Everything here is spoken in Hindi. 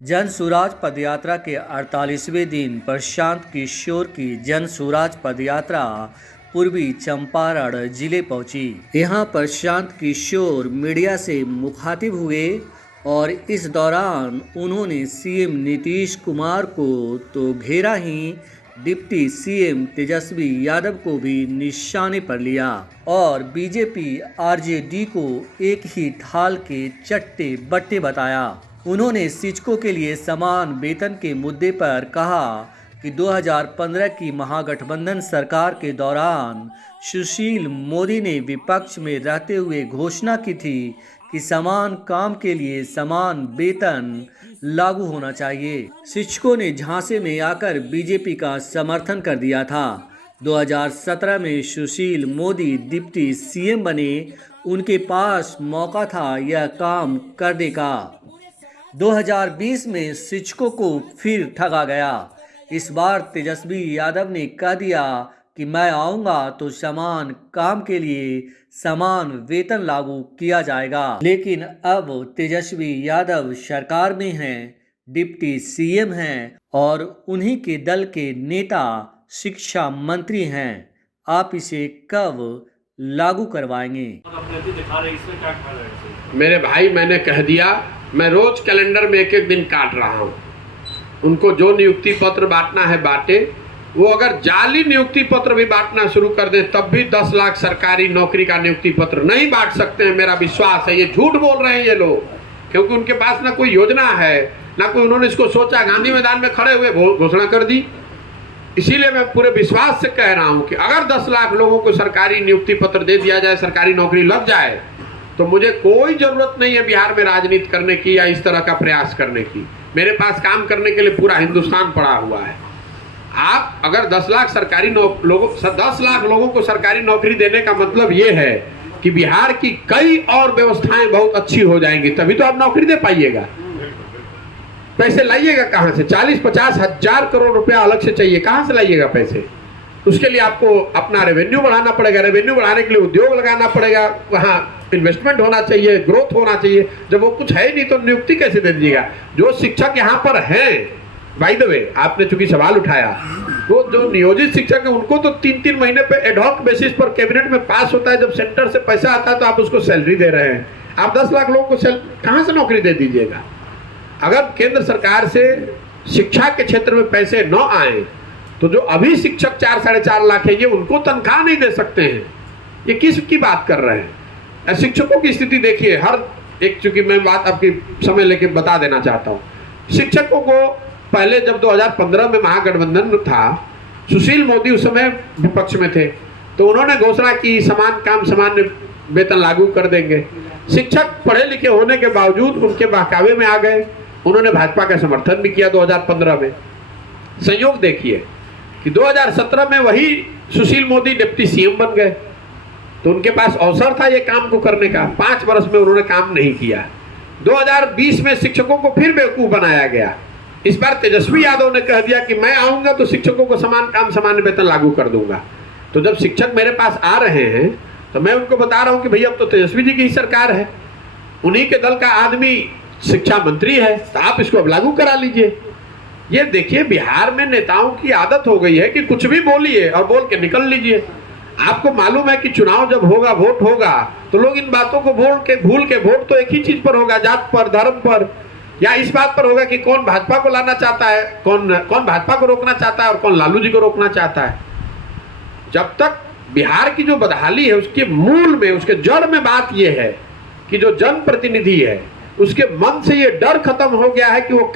जन सुराज पदयात्रा के 48वें दिन प्रशांत किशोर की जन सुराज पदयात्रा पूर्वी चंपारण जिले पहुंची। यहां प्रशांत किशोर मीडिया से मुखातिब हुए और इस दौरान उन्होंने सीएम नीतीश कुमार को तो घेरा ही, डिप्टी सीएम तेजस्वी यादव को भी निशाने पर लिया और बीजेपी आरजेडी को एक ही थाल के चट्टे बट्टे बताया। उन्होंने शिक्षकों के लिए समान वेतन के मुद्दे पर कहा कि 2015 की महागठबंधन सरकार के दौरान सुशील मोदी ने विपक्ष में रहते हुए घोषणा की थी कि समान काम के लिए समान वेतन लागू होना चाहिए। शिक्षकों ने झांसे में आकर बीजेपी का समर्थन कर दिया था। 2017 में सुशील मोदी डिप्टी सीएम बने, उनके पास मौका था यह काम करने का। 2020 में शिक्षकों को फिर ठगा गया। इस बार तेजस्वी यादव ने कह दिया कि मैं आऊंगा तो समान काम के लिए समान वेतन लागू किया जाएगा। लेकिन अब तेजस्वी यादव सरकार में हैं, डिप्टी सीएम हैं और उन्हीं के दल के नेता शिक्षा मंत्री हैं। आप इसे कब लागू करवाएंगे? मेरे भाई, मैंने कह दिया, मैं रोज कैलेंडर में एक एक दिन काट रहा हूँ। उनको जो नियुक्ति पत्र बांटना है बांटे। वो अगर जाली नियुक्ति पत्र भी बांटना शुरू कर दे तब भी 10 लाख सरकारी नौकरी का नियुक्ति पत्र नहीं बांट सकते हैं। मेरा विश्वास है। ये झूठ बोल रहे हैं ये लोग, क्योंकि उनके पास ना कोई योजना है, ना कोई उन्होंने इसको सोचा। गांधी मैदान में खड़े हुए घोषणा कर दी। इसीलिए मैं पूरे विश्वास से कह रहा हूँ कि अगर 10 लाख लोगों को सरकारी नियुक्ति पत्र दे दिया जाए, सरकारी नौकरी लग जाए, तो मुझे कोई जरूरत नहीं है बिहार में राजनीति करने की या इस तरह का प्रयास करने की। मेरे पास काम करने के लिए पूरा हिंदुस्तान पड़ा हुआ है। आप अगर 10 लाख लोगों को सरकारी नौकरी देने का मतलब ये है कि बिहार की कई और व्यवस्थाएं बहुत अच्छी हो जाएंगी, तभी तो आप नौकरी दे पाइएगा। पैसे लाइएगा कहां से? 40-50 हजार करोड़ रुपया अलग से चाहिए, कहां से लाइएगा पैसे? उसके लिए आपको अपना रेवेन्यू बढ़ाना पड़ेगा। रेवेन्यू बढ़ाने के लिए उद्योग लगाना पड़ेगा, वहां इन्वेस्टमेंट होना चाहिए, ग्रोथ होना चाहिए। जब वो कुछ है ही नहीं तो नियुक्ति कैसे दे दीजिएगा? जो शिक्षक यहाँ पर हैं, बाय द वे, आपने चूंकि सवाल उठाया, वो जो नियोजित शिक्षक है उनको तो 3-3 महीने पे एडहॉक बेसिस पर कैबिनेट में पास होता है। जब सेंटर से पैसा आता है तो आप उसको सैलरी दे रहे हैं। आप 10 लाख लोगों को कहां से नौकरी दे दीजिएगा? अगर केंद्र सरकार से शिक्षा के क्षेत्र में पैसे न आए तो जो अभी शिक्षक 4-4.5 लाख है, ये उनको तनख्वाह नहीं दे सकते हैं। ये किस की बात कर रहे हैं? शिक्षकों की स्थिति देखिए। हर एक, चूंकि मैं बात आपकी समय लेके बता देना चाहता हूँ। शिक्षकों को पहले जब 2015 में महागठबंधन था, सुशील मोदी उस समय विपक्ष में थे, तो उन्होंने घोषणा की समान काम समान वेतन लागू कर देंगे। शिक्षक पढ़े लिखे होने के बावजूद उनके बहकावे में आ गए। उन्होंने भाजपा का समर्थन भी किया 2015 में। संयोग देखिए कि 2017 में वही सुशील मोदी डिप्टी सीएम बन गए, तो उनके पास अवसर था ये काम को करने का। 5 वर्ष में उन्होंने काम नहीं किया। 2020 में शिक्षकों को फिर बेवकूफ बनाया गया। इस बार तेजस्वी यादव ने कह दिया कि मैं आऊंगा तो शिक्षकों को समान काम समान वेतन लागू कर दूंगा। तो जब शिक्षक मेरे पास आ रहे हैं तो मैं उनको बता रहा हूं कि भैया अब तो तेजस्वी जी की ही सरकार है, उन्हीं के दल का आदमी शिक्षा मंत्री है, तो आप इसको अब लागू करा लीजिए। ये देखिए, बिहार में नेताओं की आदत हो गई है कि कुछ भी बोलिए और बोल के निकल लीजिए। आपको मालूम है कि चुनाव जब होगा, वोट होगा, तो लोग इन बातों को भूल के वोट तो एक ही चीज पर होगा, जात पर, धर्म पर, या इस बात पर होगा कि कौन भाजपा को लाना चाहता है, कौन भाजपा को रोकना चाहता है और कौन लालू जी को रोकना चाहता है। जब तक बिहार की जो बदहाली है उसके मूल में, उसके जड़ में बात यह है कि जो जनप्रतिनिधि है उसके मन से ये डर खत्म हो गया है कि वो